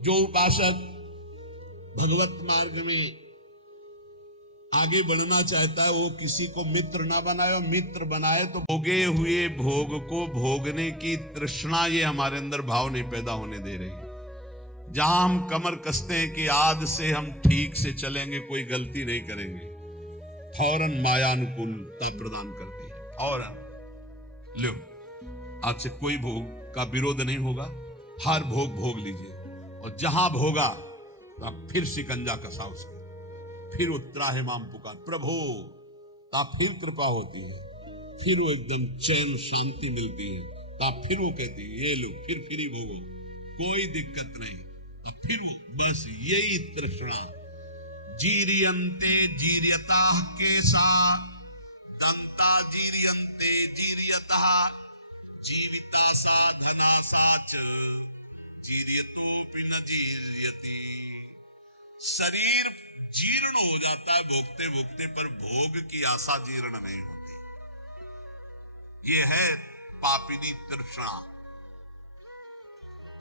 जो उपासक भगवत मार्ग में आगे बढ़ना चाहता है वो किसी को मित्र ना बनाए, और मित्र बनाए तो भोगे हुए भोग को भोगने की तृष्णा ये हमारे अंदर भाव नहीं पैदा होने दे रही। जहां हम कमर कसते हैं कि आज से हम ठीक से चलेंगे, कोई गलती नहीं करेंगे, फौरन मायानुकूलता प्रदान करती है। फौरन लो, आज से कोई भोग का विरोध नहीं होगा, हर भोग भोग लीजिए, और जहां भोगा तो फिर शिकंजा कसा उसके, फिर उत्तरा है माम पुकार प्रभु, ता फिर कृपा होती है, फिर वो एकदम चैन शांति मिलती है, ता फिर वो कहती है ये लो फिर फ्री भोगो, कोई दिक्कत नहीं, फिर वो बस यही तृष्णा। जीरियंते जीर्यता केसा दंता जीरियंते जीर्यता जीविता सा धना सा च जीर्यतोपि न जीर्यति। शरीर जीर्ण हो जाता है भोगते भोगते, पर भोग की आशा जीर्ण नहीं होती। ये है पापिनी तृष्णा।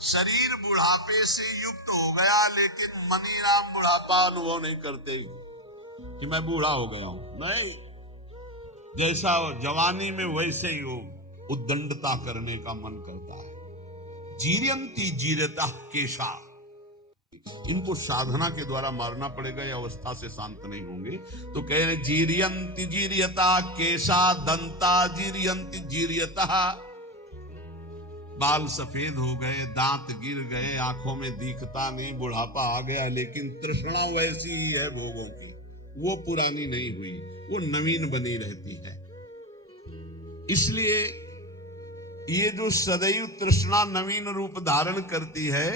शरीर बुढ़ापे से युक्त हो गया, लेकिन मनी राम बुढ़ापा अनुभव नहीं करते कि मैं बूढ़ा हो गया हूं। नहीं, जैसा जवानी में वैसे ही वो उद्दंडता करने का मन करता है। जीर्यंती जीर्यता केशा, इनको साधना के द्वारा मारना पड़ेगा, ये अवस्था से शांत नहीं होंगे। तो कह रहे जीर्यंती जीर्यता केशा दंता जीर्यंती जीर्यता। बाल सफेद हो गए, दांत गिर गए, आंखों में दिखता नहीं, बुढ़ापा आ गया, लेकिन तृष्णा वैसी ही है भोगों की, वो पुरानी नहीं हुई, वो नवीन बनी रहती है। इसलिए ये जो सदैव तृष्णा नवीन रूप धारण करती है,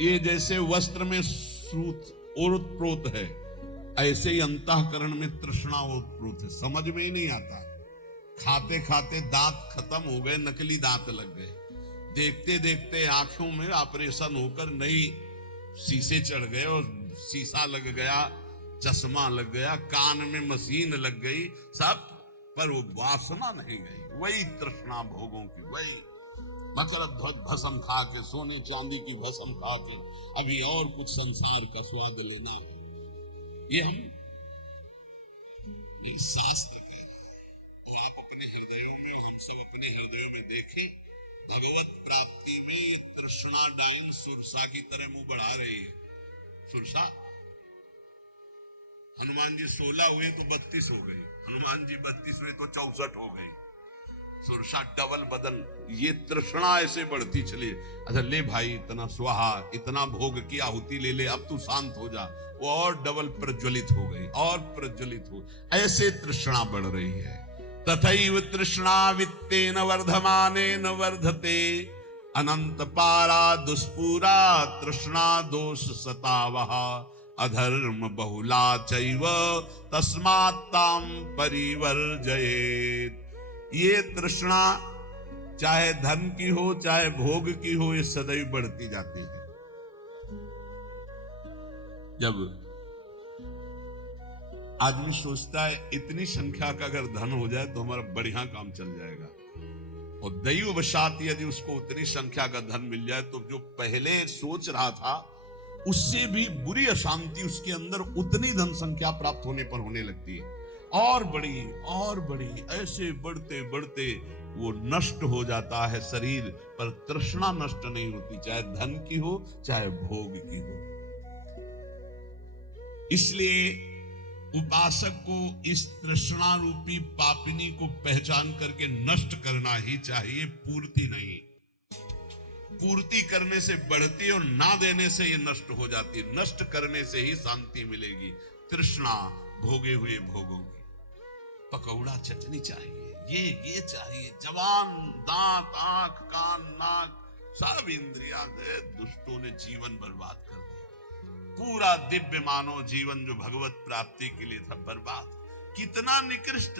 ये जैसे वस्त्र में सूत ओतप्रोत है, ऐसे ही अंतःकरण में तृष्णा ओतप्रोत है। समझ में ही नहीं आता, खाते खाते दांत खत्म हो गए, नकली दांत लग गए, देखते देखते आंखों में ऑपरेशन होकर नई शीशे चढ़ गए, और शीशा लग गया, चश्मा लग गया, कान में मशीन लग गई, सब, पर वो वासना नहीं गई। वही तृष्णा भोगों की, वही मकरत ध्वज भस्म खा के, सोने चांदी की भस्म खा के अभी और कुछ संसार का स्वाद लेना है। ये हम ये शास्त्र कह रहे हैं। तो आप अपने हृदयों में, हम सब अपने हृदयों में देखें, भगवत प्राप्ति में ये तृष्णा डाइन सुरसा की तरह मुंह बढ़ा रही है। सुरसा, हनुमान जी 16 हुए तो 32 हो गई, हनुमान जी 32 हुए तो 64 हो गई। सुरसा डबल बदल, ये तृष्णा ऐसे बढ़ती चली। अच्छा ले भाई, इतना स्वाहा, इतना भोग की आहुति ले ले, अब तू शांत हो जा, वो और डबल प्रज्वलित हो गई, और प्रज्वलित हो, ऐसे तृष्णा बढ़ रही है। तथैव तृष्णा वित्तेन वर्धमानेन वर्धते अनंत पारा दुष्पूरा तृष्णा दोष सतावः अधर्म बहुला चैव तस्मात् तां परिवर्जयेत्। ये तृष्णा चाहे धन की हो चाहे भोग की हो, ये सदैव बढ़ती जाती है। जब आदमी सोचता है इतनी संख्या का अगर धन हो जाए तो हमारा बढ़िया काम चल जाएगा, और दैववशात यदि उसको उतनी संख्या का धन मिल जाए तो जो पहले सोच रहा था उससे भी बुरी अशांति उसके अंदर उतनी धन संख्या प्राप्त होने पर होने लगती है, और बड़ी, ऐसे बढ़ते बढ़ते वो नष्ट हो जाता है शरीर, पर तृष्णा नष्ट नहीं होती, चाहे धन की हो चाहे भोग की हो। इसलिए उपासक को इस तृष्णा रूपी पापिनी को पहचान करके नष्ट करना ही चाहिए, पूर्ति नहीं। पूर्ति करने से बढ़ती और ना देने से ये नष्ट हो जाती है। नष्ट करने से ही शांति मिलेगी। तृष्णा भोगे हुए भोगों की, पकौड़ा चटनी चाहिए, ये चाहिए, जवान, दांत, आंख, कान, नाक, सब इंद्रिया दे दुष्टों ने जीवन बर्बाद कर दिया। पूरा दिव्य मानव जीवन जो भगवत प्राप्ति के लिए था, बर्बाद। कितना निकृष्ट,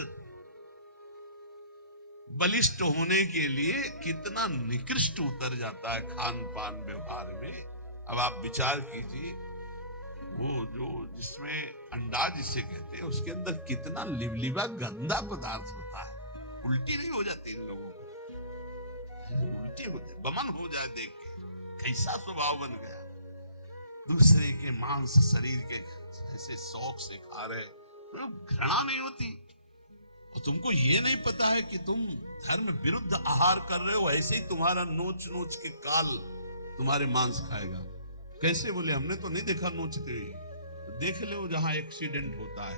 बलिष्ठ होने के लिए कितना निकृष्ट उतर जाता है खान पान व्यवहार में। अब आप विचार कीजिए, वो जो जिसमें अंडा जिसे कहते हैं, उसके अंदर कितना लिवलिवा गंदा पदार्थ होता है। उल्टी नहीं हो जाती इन लोगों को? उल्टी हो जाए, बमन हो जाए देख के, कैसा स्वभाव बन गया। दूसरे के मांस शरीर के ऐसे शौक से खा रहे, घृणा नहीं होती? और तुमको ये नहीं पता है कि तुम धर्म विरुद्ध आहार कर रहे हो, ऐसे ही तुम्हारा नोच नोच के काल तुम्हारे मांस खाएगा। कैसे? बोले हमने तो नहीं देखा नोचते हुए। देख लो जहां एक्सीडेंट होता है,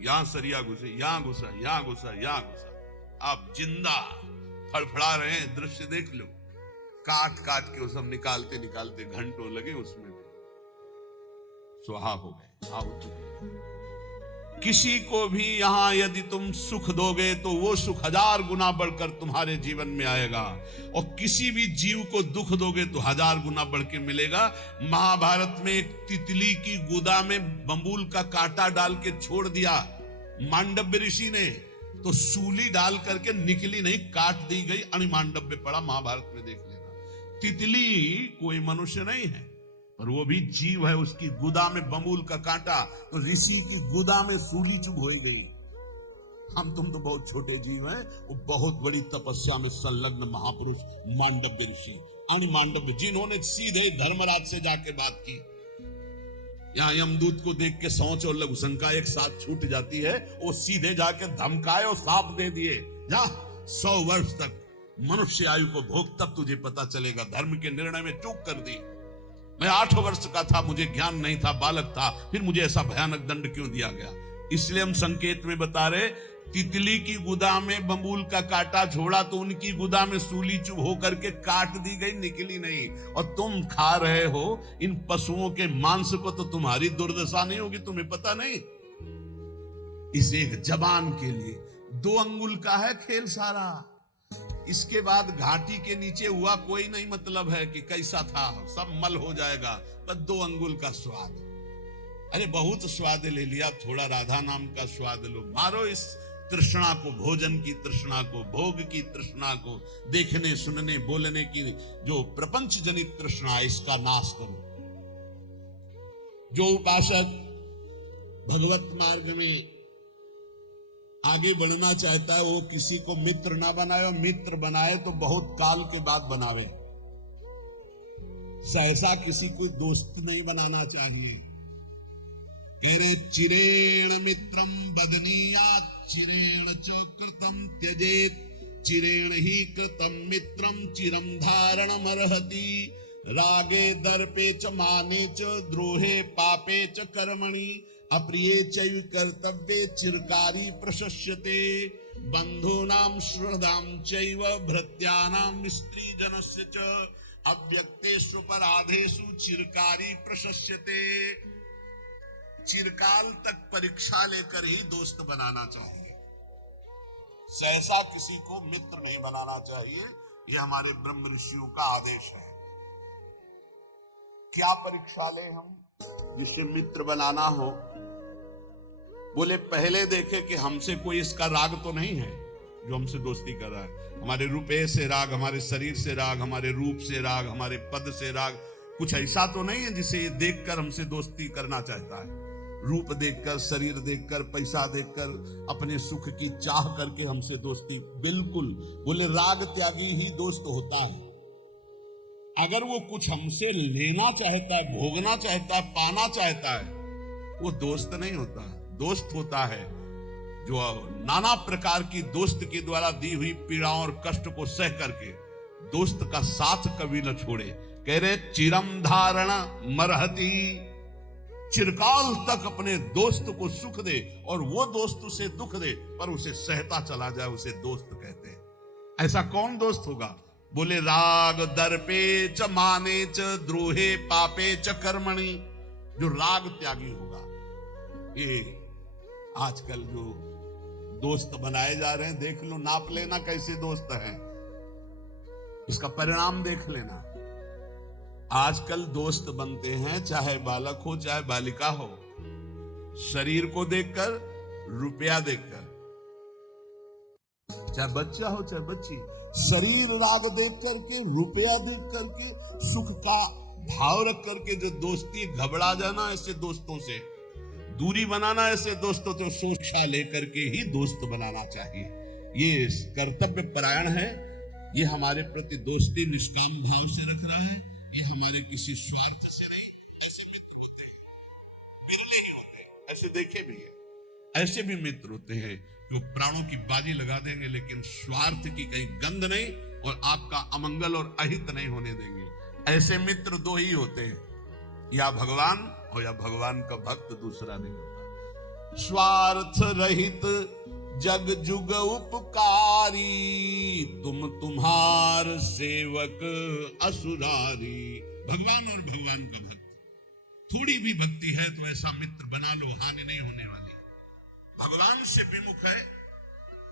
यहां सरिया घुसे, यहां घुसा, यहां घुसा, यहां घुसा, आप जिंदा फड़फड़ा रहे हैं, दृश्य देख लो। काट काट के वो सब निकालते निकालते घंटों लगे, उसमें स्वाहा हो गए, आहुति। किसी को भी यहां यदि तुम सुख दोगे तो वो सुख 1000 गुना बढ़कर तुम्हारे जीवन में आएगा, और किसी भी जीव को दुख दोगे तो 1000 गुना बढ़ के मिलेगा। महाभारत में एक तितली की गुदा में बंबूल का कांटा डाल के छोड़ दिया मांडव्य ऋषि ने, तो सूली डाल करके निकली नहीं, काट दी गई, अणिमांडव्य पड़ा। महाभारत में देख लेना। तितली कोई मनुष्य नहीं है, पर वो भी जीव है, उसकी गुदा में बंबूल का कांटा, तो ऋषि की गुदा में सूली चुभ हो गई। हम तुम तो बहुत छोटे जीव हैं, वो बहुत बड़ी तपस्या में संलग्न महापुरुष मांडव्य ऋषि, अणिमांडव्य, जिन्होंने सीधे धर्मराज से जाके बात की। यहां यमदूत को देख के सोच और लघु शंका एक साथ छूट जाती है, वो सीधे जाके धमकाए और साप दे दिए, जा 100 वर्ष तक मनुष्य आयु को भोग, तब तुझे पता चलेगा। धर्म के निर्णय में चूक कर दी। मैं 8 वर्ष का था, मुझे ज्ञान नहीं था, बालक था, फिर मुझे ऐसा भयानक दंड क्यों दिया गया? इसलिए हम संकेत में बता रहे, तितली की गुदा में बंबूल का कांटा छोड़ा तो उनकी गुदा में सूली चुभ होकर के काट दी गई, निकली नहीं। और तुम खा रहे हो इन पशुओं के मांस को, तो तुम्हारी दुर्दशा नहीं होगी, तुम्हें पता नहीं? इस एक जबान के लिए 2 अंगुल का है खेल सारा। इसके बाद घाटी के नीचे हुआ कोई नहीं मतलब है कि कैसा था, सब मल हो जाएगा, बस 2 अंगुल का स्वाद। अरे बहुत स्वाद ले लिया, थोड़ा राधा नाम का स्वाद लो। मारो इस तृष्णा को, भोजन की तृष्णा को, भोग की तृष्णा को, देखने सुनने बोलने की जो प्रपंच जनित तृष्णा है, इसका नाश करो। जो उपासक भगवत मार्ग में आगे बढ़ना चाहता है, वो किसी को मित्र ना बनाए, और मित्र बनाए तो बहुत काल के बाद बनावे। सहसा किसी को दोस्त नहीं बनाना चाहिए। कह रहे चिरेण मित्रम बदनीयात् चिरेण च कृतम त्यजेत, चिरेण ही कृतम मित्रम चिरम धारणमर्हति। रागे दर्पे च माने च द्रोहे पापे च कर्मणि, अप्रिये चैव कर्तव्ये चिरकारी प्रशस्यते। बंधूनां श्रद्धां चैव भृत्यानां स्त्रीजनस्य च, अव्यक्तेषु अपराधेषु चिरकारी प्रशस्यते। चिरकाल तक परीक्षा लेकर ही दोस्त बनाना चाहिए, सहसा किसी को मित्र नहीं बनाना चाहिए। यह हमारे ब्रह्म ऋषियों का आदेश है। क्या परीक्षा ले हम जिससे मित्र बनाना हो? बोले पहले देखे कि हमसे कोई इसका राग तो नहीं है जो हमसे दोस्ती कर रहा है। हमारे रुपये से राग, हमारे शरीर से राग, हमारे रूप से राग, हमारे पद से राग, कुछ ऐसा तो नहीं है जिसे ये देखकर हमसे दोस्ती करना चाहता है। रूप देखकर, शरीर देखकर, पैसा देखकर, अपने सुख की चाह करके हमसे दोस्ती? बिल्कुल। बोले राग त्यागी ही दोस्त होता है। अगर वो कुछ हमसे लेना चाहता है, भोगना चाहता है, पाना चाहता है, वो दोस्त नहीं होता। दोस्त होता है जो नाना प्रकार की दोस्त के द्वारा दी हुई पीड़ाओं और कष्ट को सह करके दोस्त का साथ कभी न छोड़े। कह रहे चिरम धारण मरहती, चिरकाल तक अपने दोस्त को सुख दे और वो दोस्त उसे दुख दे पर उसे सहता चला जाए, उसे दोस्त कहते हैं। ऐसा कौन दोस्त होगा? बोले राग दर्पे च माने च द्रोहे पापे च कर्मणि, जो राग त्यागी होगा। ये आजकल जो दोस्त बनाए जा रहे हैं, देख लो, नाप लेना कैसे दोस्त हैं, इसका परिणाम देख लेना। आजकल दोस्त बनते हैं, चाहे बालक हो चाहे बालिका हो, शरीर को देखकर, रुपया देखकर, चाहे बच्चा हो चाहे बच्ची, शरीर राग देख करके, रुपया देख करके, सुख का भाव रख करके जो दोस्ती, घबरा जाना ऐसे दोस्तों से, दूरी बनाना ऐसे दोस्तों से, सोचा लेकर के ही दोस्त बनाना चाहिए। ये कर्तव्य परायण है, ये हमारे प्रति दोस्ती निष्काम भाव से रख रहा है, ये हमारे किसी स्वार्थ से नहीं। ऐसे मित्र होते हैं, विरले ही होते हैं, ऐसे देखे भी है। ऐसे भी मित्र होते हैं जो प्राणों की बाजी लगा देंगे लेकिन स्वार्थ की कहीं गंध नहीं और आपका अमंगल और अहित नहीं होने देंगे। ऐसे मित्र दो ही होते हैं, या भगवान हो या भगवान का भक्त, दूसरा नहीं होता। स्वार्थ रहित जग जुग उपकारी, तुम तुम्हार सेवक असुरारी। भगवान और भगवान का भक्त, थोड़ी भी भक्ति है तो ऐसा मित्र बना लो, हानि नहीं होने वाली। भगवान से विमुख है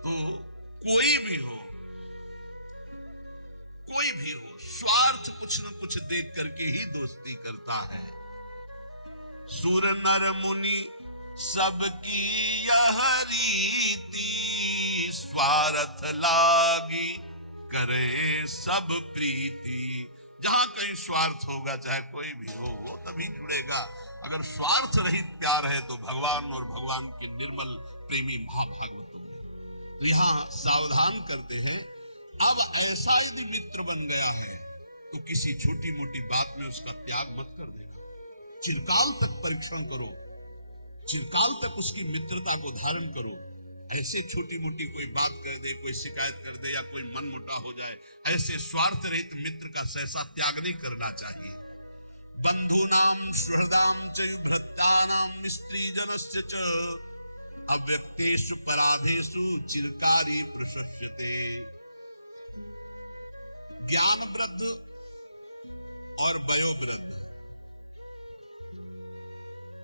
तो कोई भी हो, स्वार्थ कुछ न कुछ देख करके ही दोस्ती करता है। सुर नर मुनि सबकी यह रीति, स्वार्थ लागी करे सब प्रीति। जहां कहीं स्वार्थ होगा, चाहे कोई भी हो, वो तभी जुड़ेगा। अगर स्वार्थ रहित प्यार है तो भगवान और भगवान के निर्मल प्रेमी महाभागवतों में। यहां सावधान करते हैं, अब ऐसा यदि मित्र बन गया है तो किसी छोटी मोटी बात में उसका त्याग मत कर देना। चिरकाल तक परीक्षण करो, चिरकाल तक उसकी मित्रता को धारण करो। ऐसे छोटी मोटी कोई बात कर दे, कोई शिकायत कर दे या कोई मन मुटा हो जाए, ऐसे स्वार्थ रहित मित्र का सहसा त्याग नहीं करना चाहिए। बंधूनाम सुहृदाम च भृत्यानाम स्त्री जनस्य च, अव्यक्तेषु पराधेषु चिरकारी प्रशस्यते। ज्ञान वृद्ध और वयोवृद्ध,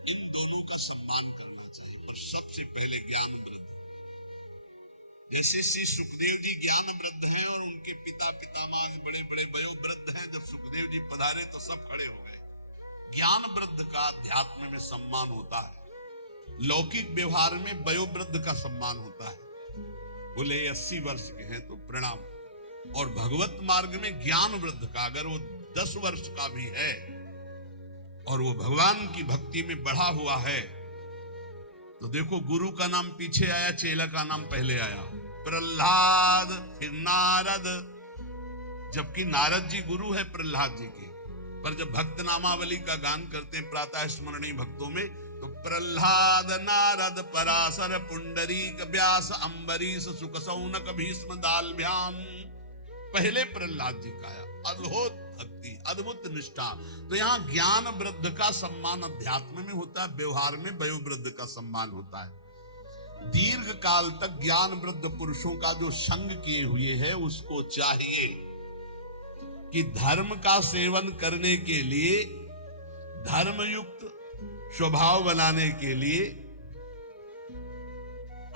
इन दोनों का सम्मान करना चाहिए, पर सबसे पहले ज्ञान वृद्ध। जैसे श्री सुखदेव जी ज्ञान वृद्ध हैं और उनके पिता पितामह बड़े बड़े वयोवृद्ध हैं। जब सुखदेव जी पधारे तो सब खड़े हो गए। ज्ञान वृद्ध का अध्यात्म में सम्मान होता है, लौकिक व्यवहार में वयोवृद्ध का सम्मान होता है। बोले 80 वर्ष के हैं तो प्रणाम, और भगवत मार्ग में ज्ञान वृद्ध का अगर वो 10 वर्ष का भी है और वो भगवान की भक्ति में बढ़ा हुआ है तो देखो, गुरु का नाम पीछे आया, चेला का नाम पहले आया। प्रहलाद, फिर नारद, जबकि नारद जी गुरु है प्रहलाद जी के। पर जब भक्त नामावली का गान करते हैं प्रातः स्मरणीय भक्तों में, तो प्रहलाद, नारद, पराशर, पुंडरीक, व्यास, अम्बरीश, सुक, सौनक, भीष्म, दालभ्याम, पहले प्रहलाद जी का आया। अद्भुत भक्ति, अद्भुत निष्ठा। तो यहाँ ज्ञान वृद्ध का सम्मान अध्यात्म में होता है, व्यवहार में वयोवृद्ध का सम्मान होता है। दीर्घ काल तक ज्ञान वृद्ध पुरुषों का जो संग किए हुए है, उसको चाहिए कि धर्म का सेवन करने के लिए, धर्मयुक्त स्वभाव बनाने के लिए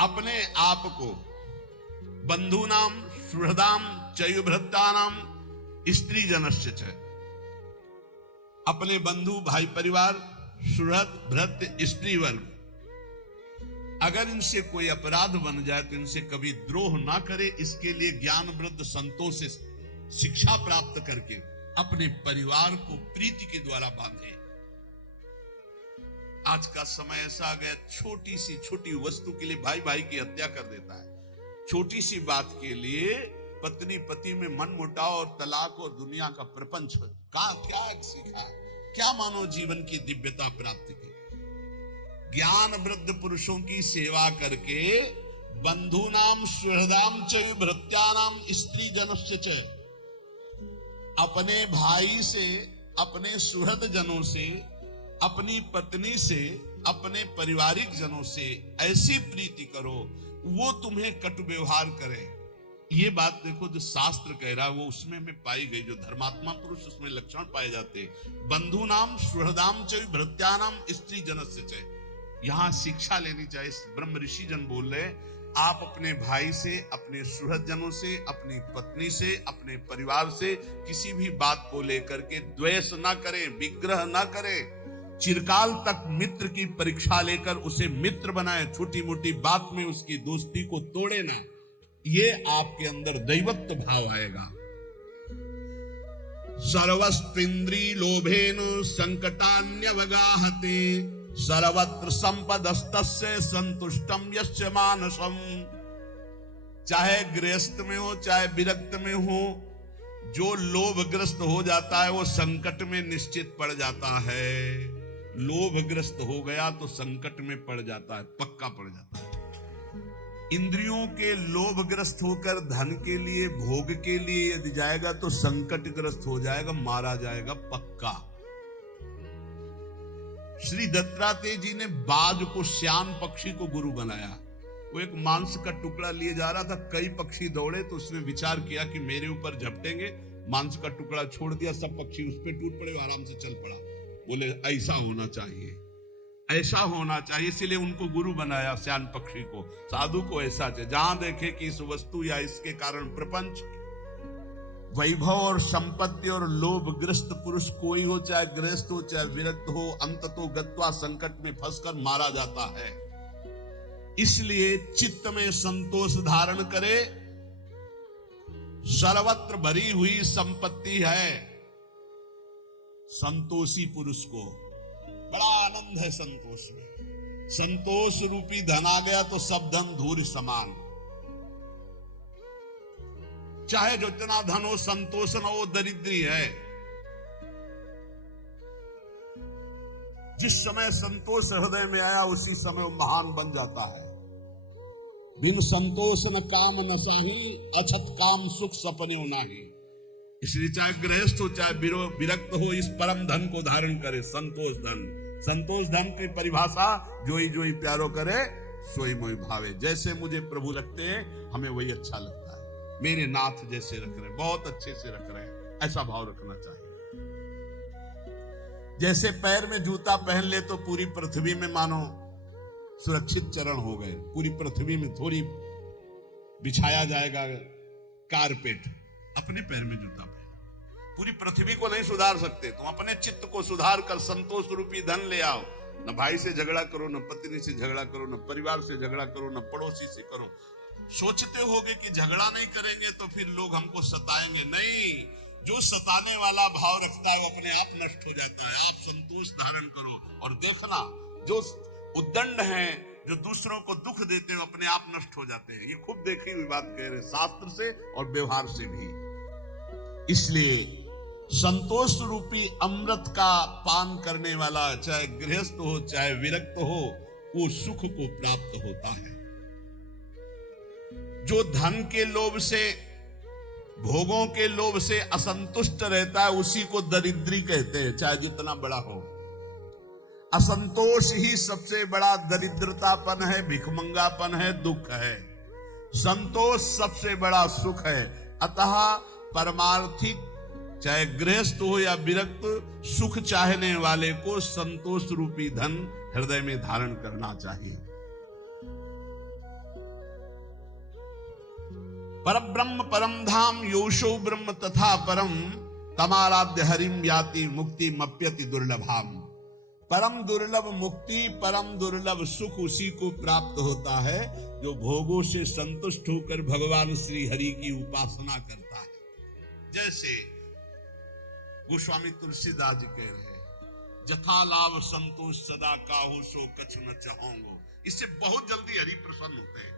अपने आप को बंधूनाम सुहृदाम चयुभृत्तानाम स्त्री जनस्य च, अपने बंधु भाई परिवार, सुहृद भृत्य स्त्री वर्ग, अगर इनसे कोई अपराध बन जाए तो इनसे कभी द्रोह ना करे। इसके लिए ज्ञान वृद्ध संतों से शिक्षा प्राप्त करके अपने परिवार को प्रीति के द्वारा बांधे। आज का समय ऐसा आ गया, छोटी सी छोटी वस्तु के लिए भाई भाई की हत्या कर देता है। छोटी सी बात के लिए पत्नी पति में मन मुटाव और तलाक और दुनिया का प्रपंच का क्या सीखा है, क्या मानव जीवन की दिव्यता प्राप्त की। ज्ञान वृद्ध पुरुषों की सेवा करके बंधूनाम सुहृदाम च भृत्यानाम स्त्री जनस्य च, अपने भाई से, अपने सुहृद जनों से, अपनी पत्नी से, अपने पारिवारिक जनों से ऐसी प्रीति करो वो तुम्हें कटु व्यवहार करे। ये बात देखो, जो शास्त्र कह रहा है वो उसमें में पाई गई, जो धर्मात्मा पुरुष उसमें लक्षण पाए जाते। बंधु नाम सुहृदाम च भृत्यानाम स्त्री जनस्य च, यहाँ शिक्षा लेनी चाहिए। ब्रह्म ऋषि जन बोल रहे, आप अपने भाई से, अपने सुहृद जनों से, अपनी पत्नी से, अपने परिवार से किसी भी बात को लेकर के द्वेष ना करें, विग्रह ना करें। चिरकाल तक मित्र की परीक्षा लेकर उसे मित्र बनाए, छोटी मोटी बात में उसकी दोस्ती को तोड़े ना। ये आपके अंदर दैवत्व भाव आएगा। सर्वस्त्रिंद्री लोभेन संकटान्यवगाहते, सर्वत्र संपदस्तस्य संतुष्टम यस्य मानसम। चाहे गृहस्थ में हो चाहे विरक्त में हो, जो लोभग्रस्त हो जाता है वो संकट में निश्चित पड़ जाता है। लोभग्रस्त हो गया तो संकट में पड़ जाता है, पक्का पड़ जाता है। इंद्रियों के लोभग्रस्त होकर धन के लिए भोग के लिए यदि जाएगा तो संकटग्रस्त हो जाएगा, मारा जाएगा पक्का। श्री दत्तात्रेय जी ने बाज को, श्यान पक्षी को गुरु बनाया। वो एक मांस का टुकड़ा लिए जा रहा था, कई पक्षी दौड़े तो उसने विचार किया कि मेरे ऊपर झपटेंगे, मांस का टुकड़ा छोड़ दिया, सब पक्षी उस पर टूट पड़े, आराम से चल पड़ा। बोले ऐसा होना चाहिए, ऐसा होना चाहिए, इसलिए उनको गुरु बनाया श्यान पक्षी को। साधु को ऐसा चाहिए, जहां देखे कि इस वस्तु या इसके कारण प्रपंच, वैभव और संपत्ति और लोभग्रस्त पुरुष कोई हो, चाहे गृहस्थ हो चाहे विरक्त हो, अंततो गत्वा संकट में फंसकर मारा जाता है। इसलिए चित्त में संतोष धारण करे। सर्वत्र भरी हुई संपत्ति है, संतोषी पुरुष को बड़ा आनंद है संतोष में। संतोष रूपी धन आ गया तो सब धन धूल समान। चाहे जितना धन हो, संतोष न हो, दरिद्री है। जिस समय संतोष हृदय में आया उसी समय वो महान बन जाता है। बिन संतोष न काम न साही, अछत काम सुख सपने नाही। इसलिए चाहे गृहस्थ हो चाहे विरक्त हो, इस परम धन को धारण करे, संतोष धन। संतोष धन की परिभाषा, जोई जोई प्यारो करे सोई मोई भावे। जैसे मुझे प्रभु रखते हैं हमें वही अच्छा लगता है। मेरे नाथ जैसे रख रहे, बहुत अच्छे से रख रहे हैं, ऐसा भाव रखना चाहिए। जैसे पैर में जूता पहन ले तो पूरी पृथ्वी में मानो सुरक्षित चरण हो गए, पूरी पृथ्वी में थोड़ी बिछाया जाएगा कारपेट, अपने पैर में जूता पहन। पूरी पृथ्वी को नहीं सुधार सकते, तुम अपने चित्त को सुधार कर संतोष रूपी धन ले आओ। न भाई से झगड़ा करो, न पत्नी से झगड़ा करो, न परिवार से झगड़ा करो, न पड़ोसी से करो। सोचते होगे कि झगड़ा नहीं करेंगे तो फिर लोग हमको सताएंगे, नहीं। जो सताने वाला भाव रखता है वो अपने आप नष्ट हो जाता है। आप संतोष धारण करो और देखना, जो उद्दंड हैं, जो दूसरों को दुख देते हैं, अपने आप नष्ट हो जाते हैं। ये खूब देखी हुई बात कह रहे, शास्त्र से और व्यवहार से भी। इसलिए संतोष रूपी अमृत का पान करने वाला, चाहे गृहस्थ हो चाहे विरक्त हो, वो सुख को प्राप्त होता है। जो धन के लोभ से, भोगों के लोभ से असंतुष्ट रहता है, उसी को दरिद्री कहते हैं, चाहे जितना बड़ा हो। असंतोष ही सबसे बड़ा दरिद्रतापन है, भिखमंगापन है, दुख है। संतोष सबसे बड़ा सुख है। अतः परमार्थिक, चाहे गृहस्थ हो या विरक्त, सुख चाहने वाले को संतोष रूपी धन हृदय में धारण करना चाहिए। परब्रह्म परम धाम योशो ब्रह्म तथा परम, तमाराध्य हरिम याति मुक्ति मप्यति दुर्लभाम। परम दुर्लभ मुक्ति, परम दुर्लभ सुख उसी को प्राप्त होता है जो भोगों से संतुष्ट होकर भगवान श्री हरि की उपासना करता है। जैसे गोस्वामी तुलसीदास जी कह रहे हैं, जथा लाभ संतोष सदा काहू सो कछु न चाहोंगो। इससे बहुत जल्दी हरि प्रसन्न होते हैं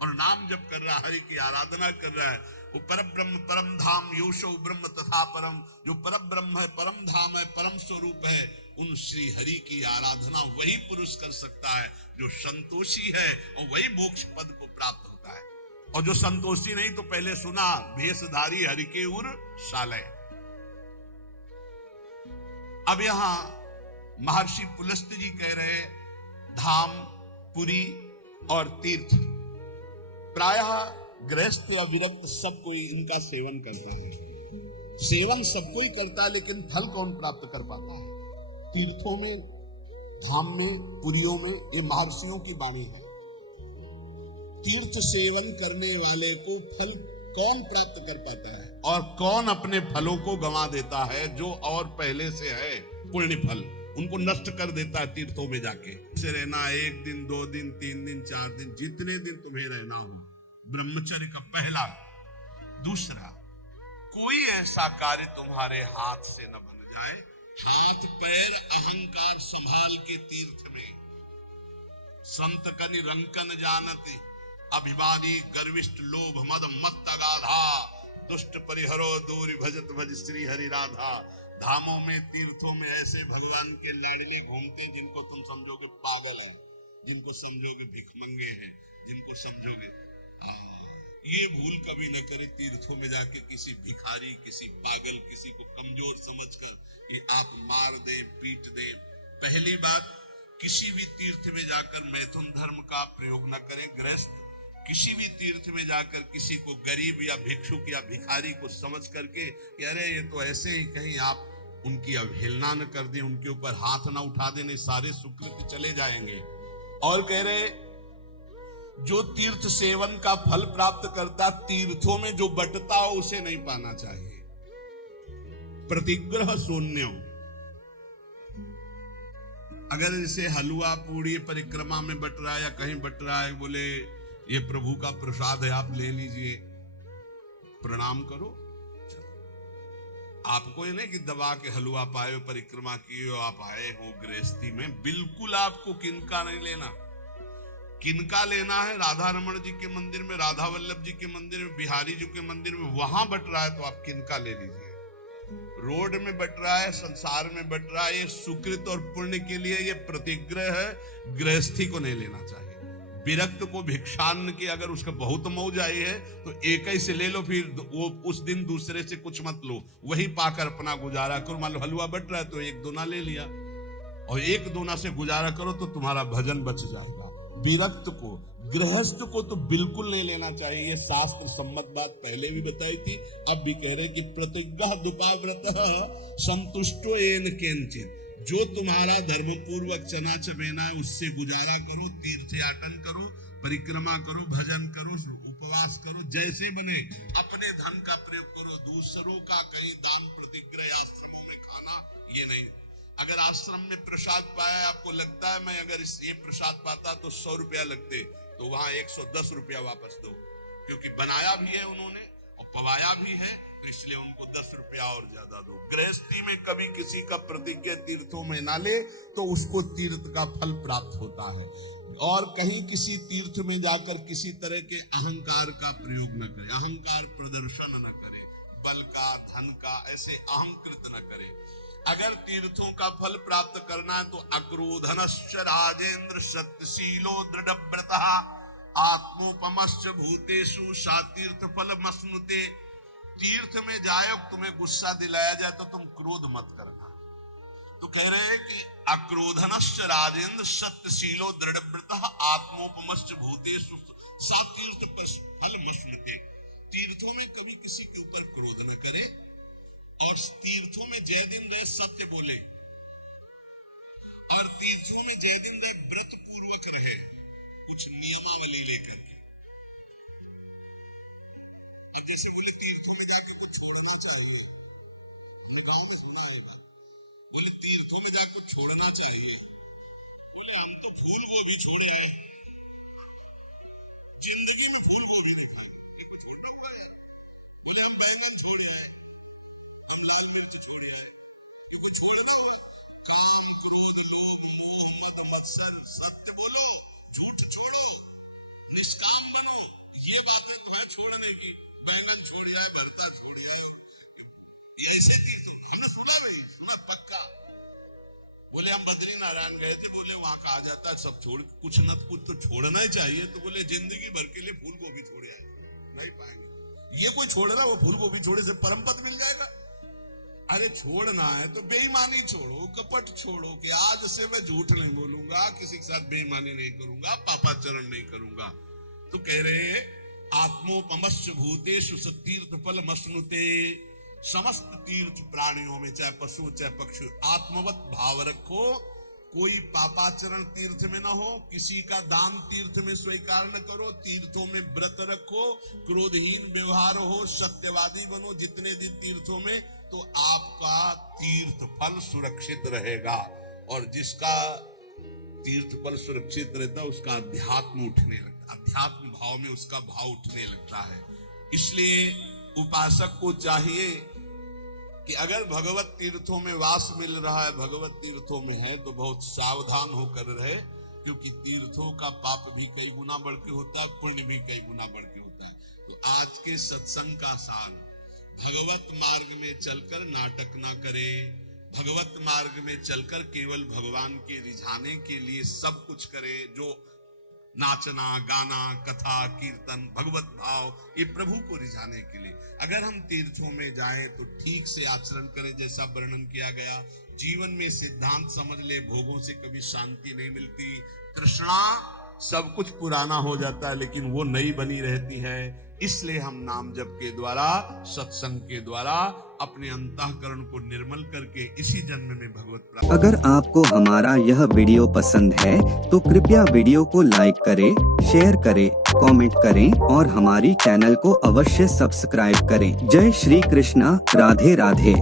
और नाम जप कर रहा है, हरि की आराधना कर रहा है। वो परब्रह्म परम धाम योशो ब्रह्म तथा परम, जो परम ब्रह्म है, परम धाम है, परम स्वरूप है, उन श्री हरि की आराधना वही पुरुष कर सकता है जो संतोषी है, और वही मोक्ष पद को प्राप्त होता है। और जो संतोषी नहीं, तो पहले सुना, भेषधारी हरि के उर शालय। अब यहां महर्षि पुलस्त जी कह रहे, धाम, पुरी और तीर्थ, प्रायः गृहस्थ या विरक्त सब कोई इनका सेवन करता है। सेवन सब कोई करता है, लेकिन फल कौन प्राप्त कर पाता है? तीर्थों में, धाम में, पुरियों में, ये महर्षियों की वाणी है। तीर्थ सेवन करने वाले को फल कौन प्राप्त कर पाता है, और कौन अपने फलों को गंवा देता है? जो और पहले से है पुण्य फल, उनको नष्ट कर देता है तीर्थों में जाके। से रहना 1 दिन 2 दिन 3 दिन 4 दिन, जितने दिन तुम्हें रहना हो, ब्रह्मचर्य का पहला। दूसरा, कोई ऐसा कार्य तुम्हारे हाथ से न बन जाए, हाथ पैर अहंकार संभाल के तीर्थ में। संत कनि रंकन जानती, अभिमानी गर्विष्ठ लोभ मद मत्त अगाधा, दुष्ट परिहरो दूर भजत भज श्री हरि राधा। धामों में तीर्थों में ऐसे भगवान के लाडले घूमते जिनको तुम समझोगे पागल है, जिनको समझोगे भिखमंगे हैं, जिनको समझोगे ये भूल कभी न करे तीर्थों में जाके किसी भिखारी, किसी पागल, किसी को कमजोर समझकर ये आप मार दे, पीट दे। पहली बात, किसी भी तीर्थ में जाकर मैथुन धर्म का प्रयोग न करें। गृहस्थ किसी भी तीर्थ में जाकर किसी को गरीब या भिक्षुक या भिखारी को समझ करके कि अरे ये तो ऐसे ही, कहीं आप उनकी अवहेलना न कर दें, उनके ऊपर हाथ ना उठा देने, सारे सुकृत चले जाएंगे। और कह रहे जो तीर्थ सेवन का फल प्राप्त करता, तीर्थों में जो बटता हो उसे नहीं पाना चाहिए। प्रतिग्रह शून्य। अगर जैसे हलवा पूड़ी परिक्रमा में बट रहा है या कहीं बट रहा है, बोले ये प्रभु का प्रसाद है आप ले लीजिए, प्रणाम करो। आपको ये नहीं कि दबा के हलवा पाए हो, परिक्रमा किए हो, आप आए हो गृहस्थी में, बिल्कुल आपको किनका नहीं लेना। किनका लेना है? राधा रमण जी के मंदिर में, राधा वल्लभ जी के मंदिर में, बिहारी जी के मंदिर में, वहां बट रहा है तो आप किनका ले लीजिए। रोड में बट रहा है, संसार में बट रहा है, ये सुकृत और पुण्य के लिए ये प्रतिग्रह है, गृहस्थी को नहीं लेना चाहिए। विरक्त को भिक्षान्न की अगर उसका बहुत मौज आई है तो एक ही से ले लो, फिर वो उस दिन दूसरे से कुछ मत लो, वही पाकर अपना गुजारा करो। मान लो हलवा बट रहा है तो एक दोना ले लिया और एक दोना से गुजारा करो तो तुम्हारा भजन बच जाएगा। विरक्त को, गृहस्थ को तो बिल्कुल नहीं लेना चाहिए। ये शास्त्र सम्मत बात पहले भी बताई थी, अब भी कह रहे कि प्रतिज्ञा दुपाव्रत संतुष्टो येन केनचित, जो तुम्हारा धर्म पूर्वक चना चबेना है उससे गुजारा करो, तीर्थयाटन करो, परिक्रमा करो, भजन करो, उपवास करो, जैसे बने अपने धन का प्रयोग करो। दूसरों का कहीं दान प्रतिग्रह आश्रमों में खाना ये नहीं। अगर आश्रम में प्रसाद पाया, आपको लगता है मैं अगर ये प्रसाद पाता तो 100 रुपया लगते, तो वहां 110 रुपया वापस दो, क्योंकि बनाया भी है उन्होंने और पवाया भी है, तो इसलिए उनको 10 रुपया और ज्यादा दो। गृहस्थी में कभी किसी का प्रतिज्ञा तीर्थों में ना ले तो उसको तीर्थ का फल प्राप्त होता है। और कहीं किसी तीर्थ में जाकर किसी तरह के अहंकार का प्रयोग न करे, अहंकार प्रदर्शन न करे, बल का, धन का, ऐसे अहंकृत न करे। अगर तीर्थों का फल प्राप्त करना है तो अक्रोधनश्च राजेंद्र सत्यशीलो दृढ़व्रतः आत्मोपमश्च भूतेषु सातीर्थ फल मस्नुते। तीर्थ में जाए, तुम्हें गुस्सा दिलाया जाए तो तुम क्रोध मत करना। तो कह रहे हैं कि अक्रोधनश्च राजेंद्र सत्यशीलो दृढ़व्रतः आत्मोपमश्च भूतेषु सातीर्थ फल मस्नुते। तीर्थों में कभी किसी के ऊपर क्रोध न करे और तीर्थों में जय दिन रहे सत्य बोले, और तीर्थों में जय दिन रहे व्रत पूर्वक रहे, कुछ नियमावली लेकर के। अब जैसे बोले तीर्थों में जाके कुछ छोड़ना चाहिए, हमने गांव में सुना है बात, बोले तीर्थों में जाकर कुछ छोड़ना चाहिए। बोले हम तो फूल गोभी छोड़े आए, जिंदगी में फूल गोभी नहीं खाए, कुछ छोड़ना पड़ा है। बोले हम बैंगन छोड़े आए, सत्य बोलो, झूठ छोड़ो, निष्काम बनो, ये बात है तुम्हें छोड़ने की। बैगन छोड़ आए, भरता छोड़ आए, ऐसे सुना भाई, सुना पक्का। बोले हम बद्रीनारायण गए थे, बोले वहां कहा जाता है सब छोड़, कुछ न कुछ तो छोड़ना ही चाहिए। तो बोले जिंदगी भर के लिए फूल गोभी छोड़े आए, नहीं पाएंगे। ये कोई छोड़ रहा, वो फूल गोभी छोड़े से परम पद मिल जाएगा। अरे छोड़ना है तो बेईमानी छोड़ो, कपट छोड़ो, कि आज से मैं झूठ नहीं बोलूंगा, किसी के साथ बेईमानी नहीं करूंगा, पापाचरण नहीं करूंगा। तो कह रहे आत्मोपमश्च भूतेषु सतीर्थ फल मस्नुते। समस्त तीर्थ प्राणियों में, चाहे पशु चाहे पक्षी, आत्मवत भाव रखो। कोई पापाचरण तीर्थ में न हो, किसी का दान तीर्थ में स्वीकार न करो, तीर्थों में व्रत रखो, क्रोधहीन व्यवहार हो, सत्यवादी बनो जितने दिन तीर्थों में, तो आपका तीर्थ फल सुरक्षित रहेगा। और जिसका तीर्थ फल सुरक्षित रहता है उसका अध्यात्म उठने लगता, अध्यात्म भाव में उसका भाव उठने लगता है। इसलिए उपासक को चाहिए कि अगर भगवत तीर्थों में वास मिल रहा है, भगवत तीर्थों में है, तो बहुत सावधान होकर रहे। क्योंकि तीर्थों का पाप भी कई गुना बढ़ के होता है, पुण्य भी कई गुना बढ़ के होता है। तो आज के सत्संग का सार, भगवत मार्ग में चलकर नाटक ना करे, भगवत मार्ग में चलकर केवल भगवान के रिझाने के लिए सब कुछ करे, जो नाचना, गाना, कथा, कीर्तन, भगवत भाव, ये प्रभु को रिझाने के लिए। अगर हम तीर्थों में जाएं तो ठीक से आचरण करें जैसा वर्णन किया गया। जीवन में सिद्धांत समझ ले, भोगों से कभी शांति नहीं मिलती। तृष्णा, सब कुछ पुराना हो जाता है लेकिन वो नई बनी रहती है। इसलिए हम नाम जप के द्वारा, सत्संग के द्वारा अपने अंतःकरण को निर्मल करके इसी जन्म में भगवत प्राप्त। अगर आपको हमारा यह वीडियो पसंद है तो कृपया वीडियो को लाइक करें, शेयर करें, कमेंट करें और हमारी चैनल को अवश्य सब्सक्राइब करें। जय श्री कृष्णा, राधे राधे।